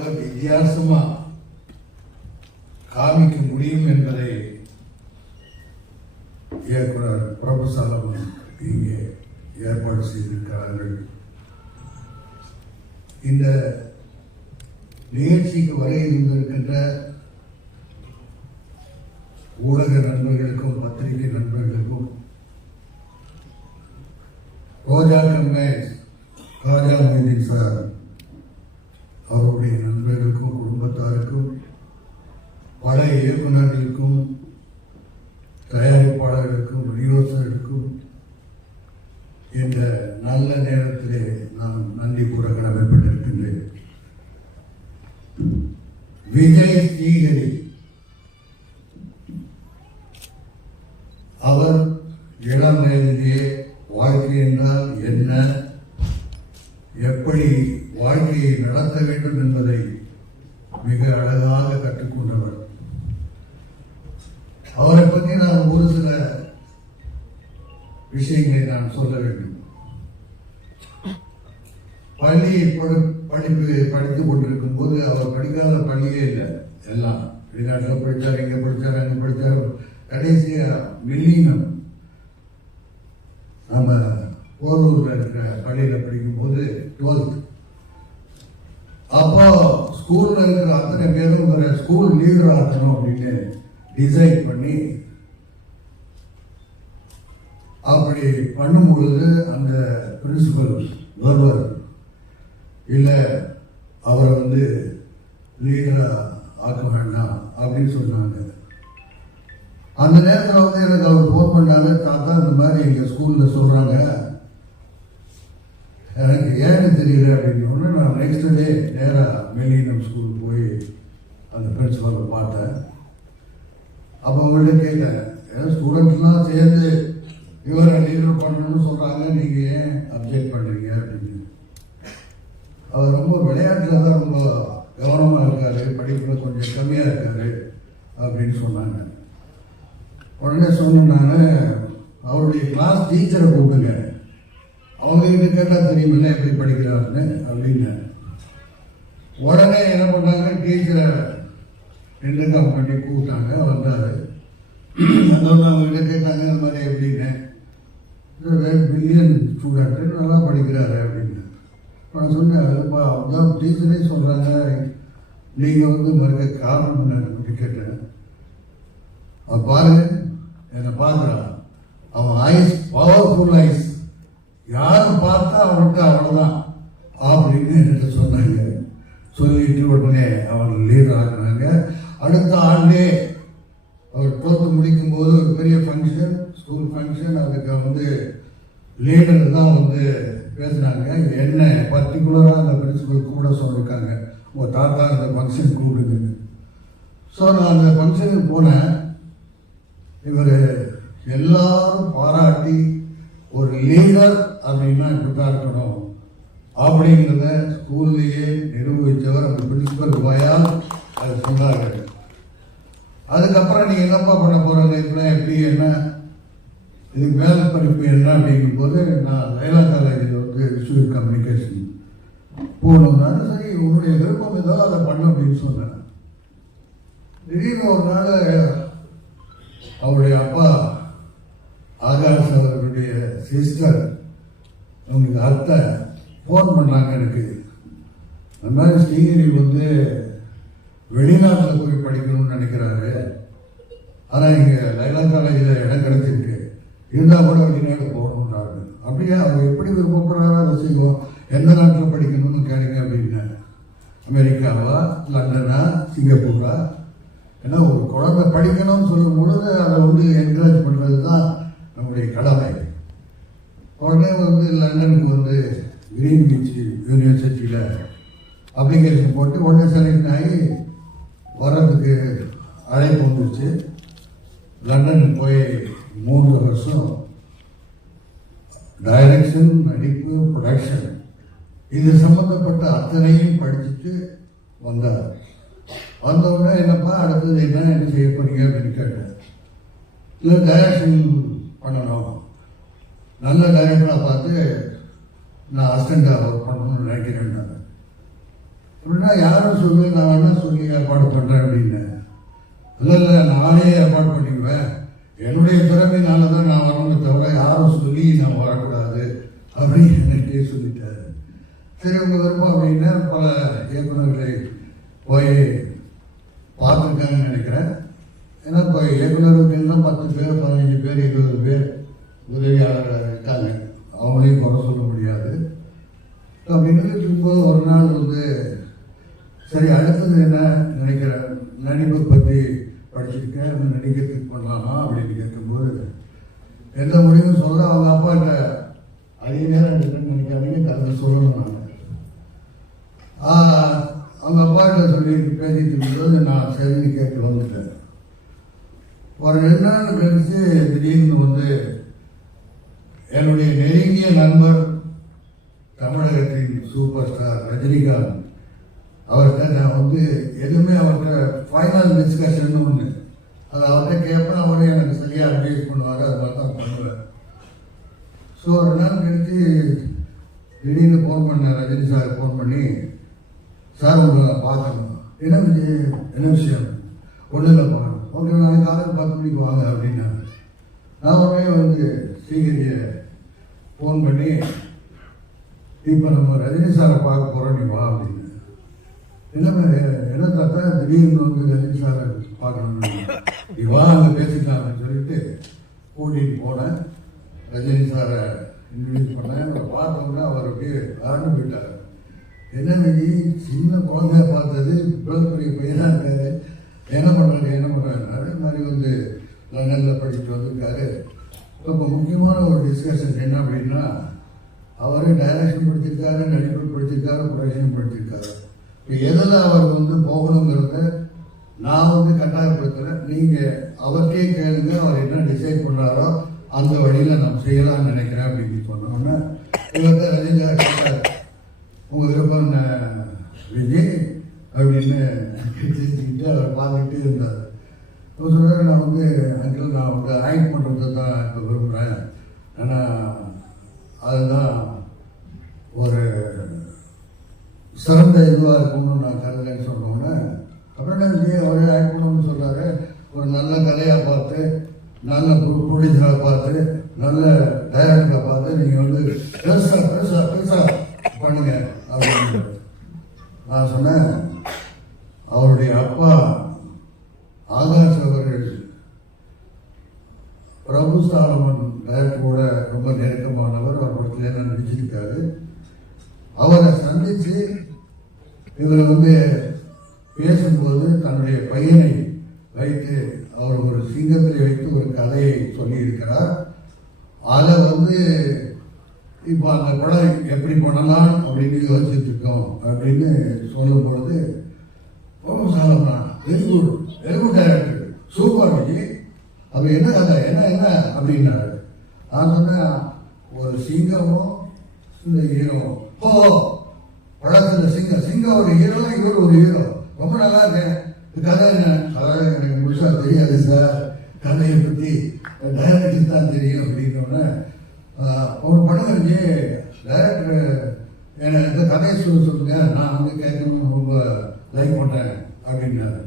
வித்தியாசமா காமிக்க முடியும் என்பதை இயக்குனர் பிரபுசாலமன் இங்கே ஏற்பாடு செய்திருக்கிறார்கள். இந்த நிகழ்ச்சிக்கு வரை இருந்திருக்கின்ற ஊடக நண்பர்களுக்கும் பத்திரிகை நண்பர்களுக்கும் ரோஜா கம்பேஜ் ராஜா மொய்தீன் சார் அவருடைய நண்பர்களுக்கும் குடும்பத்தாருக்கும் பல இயக்குநர்களுக்கும் தயாரிப்பாளர்களுக்கும் விநியோகர்களுக்கும் இந்த நல்ல நேரத்திலே நான் நன்றி கூற கடமைப்பட்டிருக்கின்றேன் விஜய் ஸ்ரீஹரி அவர் இளம் வயதிலே வாழ்க்கை என்றால் என்ன எப்படி வாழ்க்கையை நடத்த வேண்டும் என்பதை மிக அழகாக கற்றுக்கொண்டவர். அவரை பற்றி நான் ஒரு சில விஷயங்களை நான் சொல்ல வேண்டும். பள்ளி படிப்பு படித்துக் கொண்டிருக்கும் போது அவர் படிக்காத பள்ளியே இல்லை எல்லாம். வெளிநாட்டில் படித்தார் இங்கே படித்தார் அங்கே படித்தார் கடைசியாக மில்லினம் போரூரில் இருக்கிற பள்ளியில் படிக்கும்போது டுவெல்த் அப்போ ஸ்கூல்ல இருக்கிற அத்தனை பேரும் ஒரு ஸ்கூல் லீடர் ஆக்கணும் அப்படின்னு டிசைட் பண்ணி அப்படி பண்ணும் பொழுது அந்த பிரின்சிபல் வருவர் இல்லை அவரை வந்து லீடரா ஆக்க வேண்டாம் அப்படின்னு சொன்னாங்க. அந்த நேரத்தில் வந்து எனக்கு அவர் ஃபோன் பண்ணாரு தாத்தா இந்த மாதிரி எங்கள் ஸ்கூலில் சொல்கிறாங்க எனக்கு ஏன்னு தெரியல அப்படின்னு உடனே நான் நெக்ஸ்ட் டே நேராக மெலினம் ஸ்கூல் போய் அந்த பிரின்சிபலை பார்த்தேன். அப்போ அவங்கள்ட்ட கேட்டேன் ஏன் ஸ்டூடெண்ட்ஸ்லாம் சேர்ந்து இவரை லீடர் பண்ணணும்னு சொல்கிறாங்க நீங்கள் ஏன் அப்ஜெக்ட் பண்ணுறீங்க அப்படின்னு. அவர் ரொம்ப விளையாட்டில் தான் ரொம்ப கவனமாக இருக்கார். படிப்பில் கொஞ்சம் கம்மியாக இருக்கார் அப்படின்னு சொன்னாங்க. உடனே சொன்னாங்க அவருடைய கிளாஸ் டீச்சரை கூப்பிடுங்க. அவங்க கேட்டால் தெரியுமில்ல எப்படி படிக்கிறாருன்னு அப்படின்னு உடனே என்ன பண்ணாங்க டீச்சரை அவங்க பண்ணி கூப்பிட்டாங்க வந்தாரு. வந்தோடனே அவங்ககிட்ட கேட்டாங்க இந்த மாதிரி எப்படின்னு? பில்லியன் ஸ்டூடெண்ட்டு நல்லா படிக்கிறாரு அப்படின்னு. நான் சொன்னேன் அதுப்பா அதான் டீச்சரே சொல்கிறாங்க நீங்கள் வந்து மறுக்க காரணம் என்ன கேட்டேன். அவன் பாருங்க என்னை பார்க்குறான் அவன் ஐஸ் பவர்ஃபுல் ஐஸ் யாரும் பார்த்தா அவன்கிட்ட அவ்வளோதான் அப்படின்னு என்கிட்ட சொன்னாங்க. சொல்லிட்டு உடனே அவர் லீடர் ஆகினாங்க அடுத்த ஆண்டே அவர் டுவெல்த்து முடிக்கும் போது ஒரு பெரிய ஃபங்க்ஷன் ஸ்கூல் ஃபங்க்ஷன் அதுக்கு வந்து லீடர் தான் வந்து பேசுனாங்க. என்ன பர்டிகுலராக அந்த பிரின்சிபல் கூட சொல்லியிருக்காங்க உங்கள் தாத்தா அந்த ஃபங்க்ஷன் கூப்பிடுங்க ஸோ நான் அந்த ஃபங்க்ஷனுக்கு போனேன். இவர் எல்லாரும் பாராட்டி ஒரு லீடர் அப்படின்னா இப்படிதான் இருக்கணும். அப்படிங்கிறத ஸ்கூல்லையே நிரூபித்தவர் அந்த பிரின்சிபல் வாயால் அது சொன்னார்கள் அதுக்கப்புறம் நீங்க என்னப்பா பண்ண போறாங்க? இப்படிலாம் எப்படி என்ன? இதுக்கு மேல படிப்பு என்ன அப்படிங்கும் போது நான் லைலா காலேஜில் வந்து விஷுவல் கம்யூனிகேஷன் போகணும்னால சரி உன்னுடைய விருப்பம் ஏதோ அதை பண்ண அப்படின்னு சொன்னேன் திடீர்னு ஒரு நாள் அவருடைய அப்பா ஆகாஷ் அவர்களுடைய சிஸ்டர் அவங்களுக்கு அத்தை ஃபோன் பண்ணாங்க எனக்கு. அந்த மாதிரி ஸ்ரீகிரி வந்து வெளிநாட்டில் போய் படிக்கணும்னு நினைக்கிறாரு. ஆனால் இங்கே லைலா காலேஜில் இடம் கிடைச்சிருக்கு. இருந்தால் கூட வெளிநாடு போகணுன்றாரு அப்படியே அவர் எப்படி விருப்பப்படுறாரா அதை எந்த நாட்டில் படிக்கணும்னு கேளுங்க அப்படின்னு. அமெரிக்காவா லண்டனா சிங்கப்பூரா? ஏன்னா ஒரு குழந்தை படிக்கணும்னு சொல்லும் பொழுது அதை வந்து என்கரேஜ் பண்ணுறது தான் நம்முடைய கடமை. உடனே வந்து லண்டனுக்கு வந்து கிரீன் பீச் யூனிவர்சிட்டியில் அப்ளிகேஷன் போட்டு உடனே செலக்ட் ஆகி வர்றதுக்கு அழைப்பு வந்துச்சு லண்டன் போய் மூன்று வருஷம் டைரக்ஷன் நடிப்பு ப்ரொடக்ஷன் இது சம்மந்தப்பட்ட அத்தனையும் படிச்சுட்டு வந்தார். வந்த உடனே என்னப்பா அடுத்தது என்ன என்ன செய்ய போறீங்க அப்படின்னு கேட்டேன் இல்லை டைரக்ஷன் பண்ணணும். நல்ல டைரக்டராக பார்த்து நான் அசிஸ்டண்ட்டாக ஒர்க் பண்ணணும்னு நினைக்கிறேன்னாங்க அப்படின்னா யாரும் சொல்லு நான் வேணால் சொல்லி ஏற்பாடு பண்ணுறேன் அப்படின்னு. இல்லை இல்லை நானே ஏற்பாடு பண்ணிக்குவேன். என்னுடைய திறமையினால தான் நான் வரணுமே தவிர யாரும் சொல்லி நான் வரக்கூடாது அப்படின்னு எனக்கே சொல்லிட்டாரு. சரி உங்கள் விருப்பம் அப்படின்னா பல இயக்குநர்களை போய் பார்த்துருக்காங்கன்னு நினைக்கிறேன். ஏன்னா இப்போ இயக்குநர்களுக்கெல்லாம் பத்து பேர் பதினஞ்சு பேர் இருபது பேர் உதவியாளர் இருக்காங்க. அவங்களையும் குறை சொல்ல முடியாது. அப்படின்னு இருக்கும்போது ஒரு நாள் வந்து சரி அடுத்தது என்ன நினைக்கிறேன்? நடிப்பை பற்றி படிச்சிருக்கேன். அந்த நடிக்கிறதுக்கு பண்ணலாமா அப்படின்னு கேட்கும்போது எந்த முடிவும் சொல்ல அவங்க அப்பாட்ட அதிக நேரம் எடுக்கணும்னு நினைக்காதீங்க கதை சொல்லணும் நான் அவங்க அப்பாட்ட சொல்லி பேசிட்டு இருக்கும்போது நான் சரின்னு கேட்டு வந்துட்டேன் ஒரு ரெண்டு நாள் கழிச்சு திடீர்னு வந்து என்னுடைய நெருங்கிய நண்பர் தமிழகத்தின் சூப்பர் ஸ்டார் ரஜினிகாந்த் அவர்கிட்ட நான் வந்து எதுவுமே அவர்கிட்ட ஃபைனல் டிஸ்கஷன் ஒன்று அது அவர்கிட்ட கேட்பேன் அவரே எனக்கு சரியாக அட்வைஸ் பண்ணுவார் அது மாதிரி தான் பண்ணுவேன். ஸோ ஒரு நாள் கழிச்சு திடீர்னு ஃபோன் பண்ணேன் ரஜினி சார் ஃபோன் பண்ணி சார் உங்களை நான் பார்க்கணும். என்ன விஷயம் என்ன விஷயம்? ஒன்றும் இல்லை பார்க்கணும் ஓகே நாளைக்கு காலையில் பத்து மணிக்கு வாங்க அப்படின்னாங்க நான் உடனே வந்து ஸ்ரீகிரியை ஃபோன் பண்ணி இப்போ நம்ம ரஜினி சாரை பார்க்க போகிறோம் நீ வா அப்படின்னு என்ன என்ன தாத்தா திடீர்னு வந்து ரஜினி சாரை பார்க்கணும். நீ வா அங்கே பேசிக்கலாம் சொல்லிட்டு கூட்டிகிட்டு போனேன். ரஜினி சாரை இன்ட்ரடியூஸ் பண்ணேன். அவரை பார்த்தோம்னா அவர் அப்படியே ஆரம்பி போயிட்டார் என்ன விஜி சின்ன குழந்தைய பார்த்தது இவ்வளோ பெரிய பையனாக இருக்காரு. என்ன பண்ணுறாங்க என்ன பண்ணுறாரு அதே மாதிரி வந்து லண்டனில் படிச்சுட்டு வந்திருக்காரு. இப்போ முக்கியமான ஒரு டிஸ்கஷன் என்ன அப்படின்னா அவர் டைரக்ஷன் படிச்சிருக்காரு நடிப்பு படிச்சிருக்காரு ப்ரொடக்ஷன் படிச்சிருக்காரு இப்போ எதில் அவர் வந்து போகணுங்கிறத நான் வந்து கட்டாயப்படுத்துகிறேன் நீங்கள் அவர்கிட்டயே கேளுங்க அவர் என்ன டிசைட் பண்ணுறாரோ அந்த வழியில் நம்ம செய்யலாம்னு நினைக்கிறேன் அப்படின்னு சொன்னோன்னே இவங்க ரஜினிகா கேட்டார் உங்கள் விருப்பம் விஜய் அப்படின்னு பேசிக்கிட்டு அவர் பார்த்துக்கிட்டே இருந்தார். அவர் சொல்றாரு நான் வந்து அங்கிள் நான் வந்து ஆக்ட் பண்ணுறது தான் இப்போ விரும்புகிறேன் ஏன்னா அதுதான் ஒரு சிறந்த இதுவாக இருக்கும்னு நான் கருதுன்னு சொன்னோன்னே அப்புறம் விஜய் அவரே ஆக்ட் பண்ணணும்னு சொல்கிறாரு ஒரு நல்ல கலையாக பார்த்து நல்ல ப்ரொடியூசராக பார்த்து நல்ல டைரக்டராக பார்த்து நீங்கள் வந்து பெருசாக பெருசாக பெருசாக பண்ணுங்க அப்படின்னு நான் சொன்னேன். அவருடைய அப்பா ஆகாஷ் அவர்கள் பிரபு சாலமன் டைரக்டரோட ரொம்ப நெருக்கமானவர். அவர் படத்தில் நடிச்சிருக்காரு. அவரை சந்தித்து இவர் வந்து பேசும்போது தன்னுடைய பையனை வைத்து அவர் ஒரு சிங்கத்தை வைத்து ஒரு கதையை சொல்லியிருக்கிறார். அதை வந்து இப்போ அந்த படம் எப்படி பண்ணலாம் அப்படின்னு யோசிச்சுருக்கோம் அப்படின்னு சொல்லும் பொழுது ரொம்ப சாலம்னா very good very good super Vijay. அப்போ என்ன கதை? என்ன என்ன? அப்படின்னாரு. நான் சொன்னேன் ஒரு சிங்கமும் இந்த ஹீரோவும். ஓ படத்துல சிங்கம் சிங்கம் ஒரு ஹீரோ இவர் ஒரு ஹீரோ ரொம்ப நல்லா இருக்கேன். கதை என்ன? கதை எனக்கு முழுசா தெரியாது சார் கதையை பற்றி டைரக்டர் தான் தெரியும் அப்படின்னோடனே ஒரு படம் இருக்கு. டைரக்டர் எனக்கு கதையை சொல்ல சொல்லுங்க. நான் வந்து கேட்கணும்னு ரொம்ப லைக் பண்ணுறேன் அப்படின்னாரு.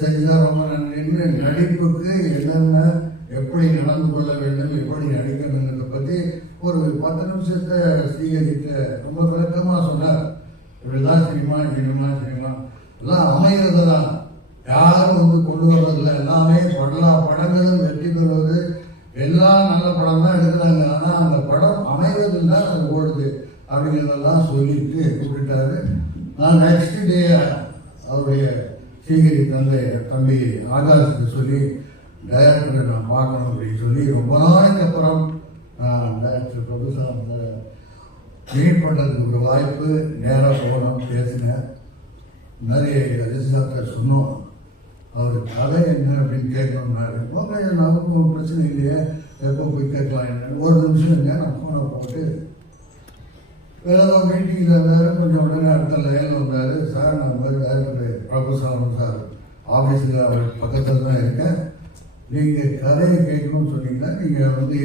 சரி சார் ரொம்ப நன்றி. நடிப்புக்கு என்னென்ன எப்படி நடந்து கொள்ள வேண்டும் எப்படி நடிக்க பத்து நிமிஷத்தை ஸ்ரீகரிக்க ரொம்ப விளக்கமாக சொன்னார். இப்படிதான் சினிமா சினிமா சினிமா. எல்லாம் அமைகிறது தான். யாரும் வந்து கொண்டு வர்றதில்லை. எல்லாமே எல்லா படங்களும் வெற்றி பெறுவது. எல்லாம் நல்ல படம் தான் எடுக்கிறாங்க. ஆனால் அந்த படம் அமைவதில் தான் அது ஓடுது அப்படிங்கிறதெல்லாம் சொல்லிட்டு கூப்பிட்டாரு. நான் நெக்ஸ்ட் டே அவருடைய சீகரி தந்தை தம்பி ஆகாஷுக்கு சொல்லி டைரக்டரை நான் பார்க்கணும் அப்படின்னு சொல்லி ரொம்ப நாளைக்கு அப்புறம் நான் டைரக்டர் அந்த மீட் பண்ணுறதுக்கு ஒரு வாய்ப்பு நேராக போனோம் பேசினேன் நிறைய ரஜினிகாந்தை சொன்னோம். அவர் கதை என்ன அப்படின்னு கேட்கணும்னாரு. ஓகே நமக்கு ஒரு பிரச்சனை இல்லையே. எப்போ போய் கேட்கலாம் என்ன ஒரு நிமிஷம் இருங்க நான் ஃபோனை போட்டு வேற ஏதோ மீட்டிங்கில் வேறு கொஞ்சம் உடனே அடுத்த லைனில் வந்தார். சார் நான் வேறு மாதிரி டேரக்டர் சார் ஆஃபீஸில் அவர் பக்கத்தில் தான் இருக்கேன். நீங்கள் கதையை கேட்கணும்னு சொன்னீங்கன்னா நீங்கள் வந்து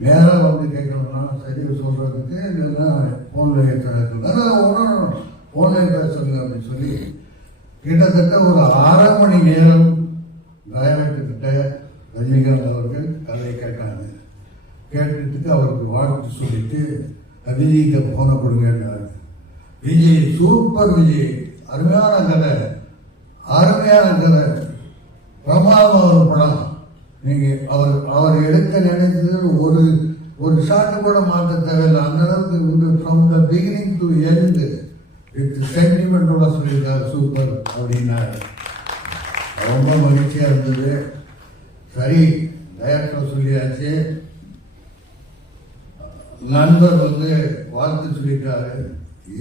நேராக வந்து கேட்கணும்னா சரி சொல்கிறதுக்கு இல்லைன்னா ஃபோனில் ஏற்றாங்க ஒன்றும் ஃபோனில் சொல்லுங்க அப்படின்னு சொல்லி கிட்டத்தட்ட ஒரு அரை மணி நேரம் டைரக்டர்கிட்ட ரஜினிகாந்த் அவர்கள் கதையை கேட்டாங்க. கேட்டுட்டு அவருக்கு வாழ்த்து சொல்லிட்டு விஜய்கிட்ட ஃபோனை கொடுங்கன்னாரு. விஜய் சூப்பர் விஜய். அருமையான கதை. அருமையான கதை. பிரமாதம் ஒரு படம். நீங்கள் அவர் அவர் எடுக்க நினைத்தது ஒரு ஒரு ஷாட்டு கூட மாற்ற தேவையில்லை. அந்த அளவுக்கு வந்து from the beginning to end with சென்டிமெண்டோட சொல்லியிருக்கார் சூப்பர் அப்படின்னாரு. ரொம்ப மகிழ்ச்சியாக இருந்தது. சரி டைரக்டர் சொல்லியாச்சு. நண்பர் வந்து வாழ்த்து சொல்லிட்டாரு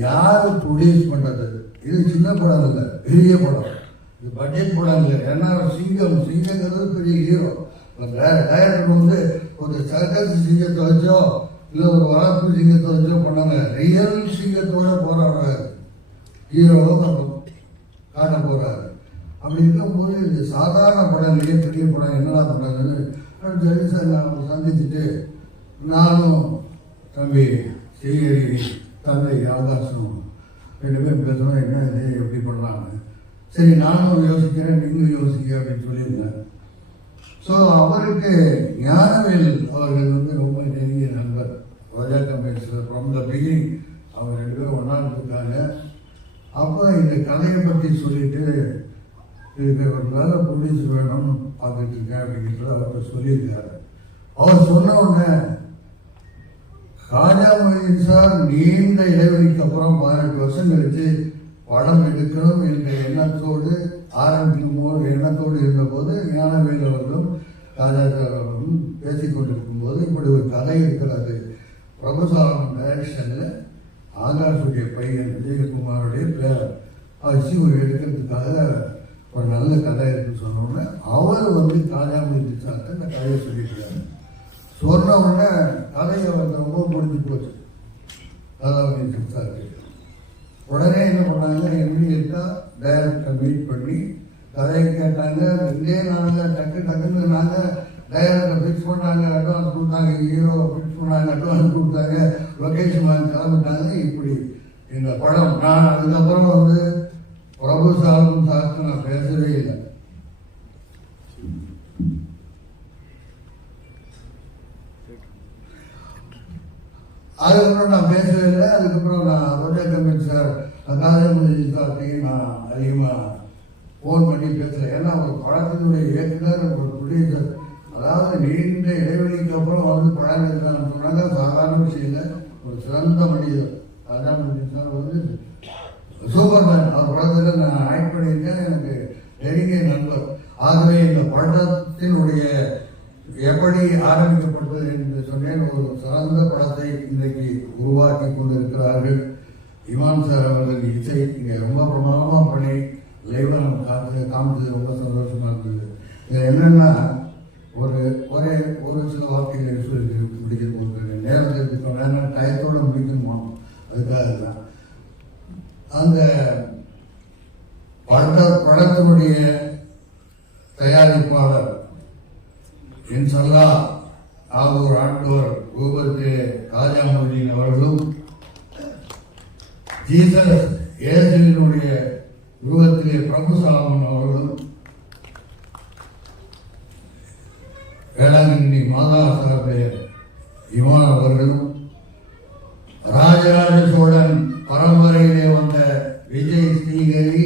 யார் ப்ரொடியூஸ் பண்ணுறது இது சின்ன படம் இல்லை பெரிய படம். இது பட்ஜெட் படம் இல்லை. ஏன்னா சிங்கம் சிங்கங்கிறது பெரிய ஹீரோ டயர் வந்து ஒரு சர்க்கஸ் சிங்கத்தை வச்சோ இல்லை ஒரு வளர்ப்பு சிங்கத்தை வச்சோ பண்ணாங்க ரியல் சிங்கத்தோட போராடுறாரு. ஹீரோவை காட்ட போறாரு. அப்படி இருக்கும்போது இது சாதாரண படம் இல்லையே பெரிய படம் என்னடா பண்றதுன்னு அப்புறம் சரி சார் நான் சந்திச்சுட்டு நானும் தம்பி செய்யறி தந்தை ஆகாசம் ரெண்டு பேரும் பேசணும் என்ன இது எப்படி பண்ணுறாங்க சரி நானும் யோசிக்கிறேன் நீங்களும் யோசிக்க அப்படின்னு சொல்லியிருந்தேன் ஸோ அவருக்கு ஞானவேல் அவர்கள் வந்து ரொம்ப நெருங்கிய நண்பர். ராஜா கம்பேஸ்வர் ஃப்ரம் த பிகினிங் அவங்க ரெண்டு பேரும் ஒன்றா இருக்காங்க அப்போ இந்த கதையை பற்றி சொல்லிட்டு இதுக்கு ஒரு வேலை ப்ரொடியூஸ் வேணும் பார்த்துட்டு இருக்கேன் அப்படிங்கிறத அவர் சொல்லியிருக்காரு. அவர் சொன்ன உடனே ராஜா மொழியின் சார் நீண்ட இடைவெளிக்கு அப்புறம் பதினெட்டு வருஷம் கழித்து படம் எடுக்கணும் என்ற எண்ணத்தோடு ஆரம்பிக்கும் போது எண்ணத்தோடு இருந்தபோது ஞானவேல் அவர்களும் ராஜா சார் அவர்களும் போது இப்படி ஒரு கதை இருக்கிறது. பிரபுசாரம் டைரக்ஷனில் ஆகாஷுடைய பையன் விஜயகுமாருடைய பேர் வச்சு ஒரு எடுக்கிறதுக்காக ஒரு நல்ல கதை இருக்குன்னு சொன்னோடனே அவர் வந்து காஜாமூர்த்தி சார்ட்ட இந்த கதையை சொல்லியிருக்காரு சொன்ன உடனே கதையை வந்து ரொம்ப முடிஞ்சு போச்சு. கதாமூர்த்தி சாருக்கு உடனே என்ன பண்ணாங்க? இமீடியட்டாக டைரக்டரை மீட் பண்ணி கதையை கேட்டாங்க. ரெண்டே நாளில் டக்கு டக்குன்னு நாங்கள் டைரக்டர் ஃபிக்ஸ் பண்ணாங்க. அட்வான்ஸ் கொடுத்தாங்க. ஹீரோ ஃபிக்ஸ் பண்ணாங்க. அட்வான்ஸ் கொடுத்தாங்க. லொக்கேஷன் வாங்கி கிளம்பிட்டாங்க இப்படி இந்த படம். நான் அதுக்கப்புறம் வந்து பிரபு சாரும் சாருக்கு நான் பேசவே இல்லை அதுக்கப்புறம் நான் பேசவே இல்லை. அதுக்கப்புறம் நான் ரோஜா கம்பெனி சார் அகாதமி சார்ட்டையும் நான் அதிகமாக ஃபோன் பண்ணி பேசுகிறேன் ஏன்னா ஒரு படத்தினுடைய இயக்குனர் ஒரு ப்ரொடியூசர் அதாவது நீண்ட இடைவெளிக்கு அப்புறம் வந்து படம் எடுக்கலாம்னு சொன்னாங்க. சாதாரண விஷயம் இல்லை. ஒரு சிறந்த மனிதர். அகாதமி சார் வந்து சூப்பர் மேன் அந்த படத்தில் நான் ஆக்ட் பண்ணியிருக்கேன். எனக்கு நெருங்கிய நண்பர். ஆகவே இந்த படத்தினுடைய எப்படி ஆரம்பிக்கப்பட்டது என்ற சொன்னேன் ஒரு சிறந்த படத்தை இன்றைக்கு உருவாக்கி கொண்டிருக்கிறார்கள். இமான் சார் அவர்கள் இசை இங்கே ரொம்ப பிரமாதமாக பண்ணி லைவாக நம்ம காத்து காமிச்சது ரொம்ப சந்தோஷமா இருந்தது. இது என்னன்னா ஒரு ஒரே ஒரு சில வார்த்தைகளை சொல்லி முடிக்க போகிறது நேரத்தில் எடுத்துக்கணும் ஏன்னா டயத்தோட முடிக்கணுமா? அதுக்காக தான். அந்த பட படத்தினுடைய தயாரிப்பாளர் இன்சல்லா ஆகூர் ஆண்டோர் ரூபத்து ராஜாமொழியின் அவர்களும் ஜீசஸ் இயேசுவினுடைய ரூபத்திலே பிரபுசாலமன் அவர்களும் வேளாங்கண்ணி மாதா சார்பேர் இமான் அவர்களும் ராஜராஜ சோழ பரம்பரையிலே வந்த விஜய் ஸ்ரீகரி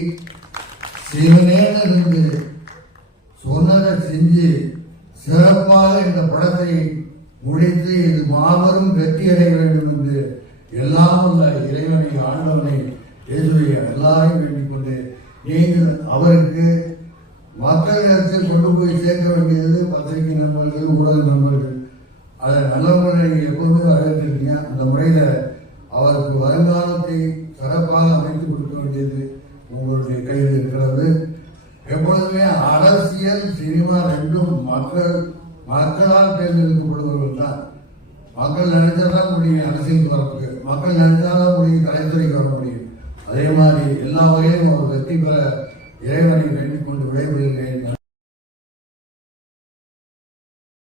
சிவனேன இருந்து சொன்னதை செஞ்சு சிறப்பாக இந்த படத்தை முடித்து இது மாபெரும் வெற்றி அடைய வேண்டும் என்று எல்லாம் உள்ள இறைவனை ஆண்டவனை இயேசுவை எல்லாரையும் வேண்டிக் கொண்டு நீங்கள் அவருக்கு மக்களிடத்தில் கொண்டு போய் சேர்க்க வேண்டியது பத்திரிகை நண்பர்கள் ஊடக நண்பர்கள் அதை நல்ல முறையில் நீங்கள் எப்போதுமே வரவேற்றிருக்கீங்க அந்த முறையில் அவருக்கு வருங்காலத்தை சிறப்பாக அமைத்து கொடுக்க வேண்டியது உங்களுடைய கையில் இருக்கிறது. எப்பொழுதுமே அரசியல் சினிமா ரெண்டும் மக்கள் மக்களால் தேர்ந்தெடுக்கப்படுபவர்கள் தான். மக்கள் நினைச்சாதான் முடியும் அரசியல் வரத்துக்கு. மக்கள் நினைச்சா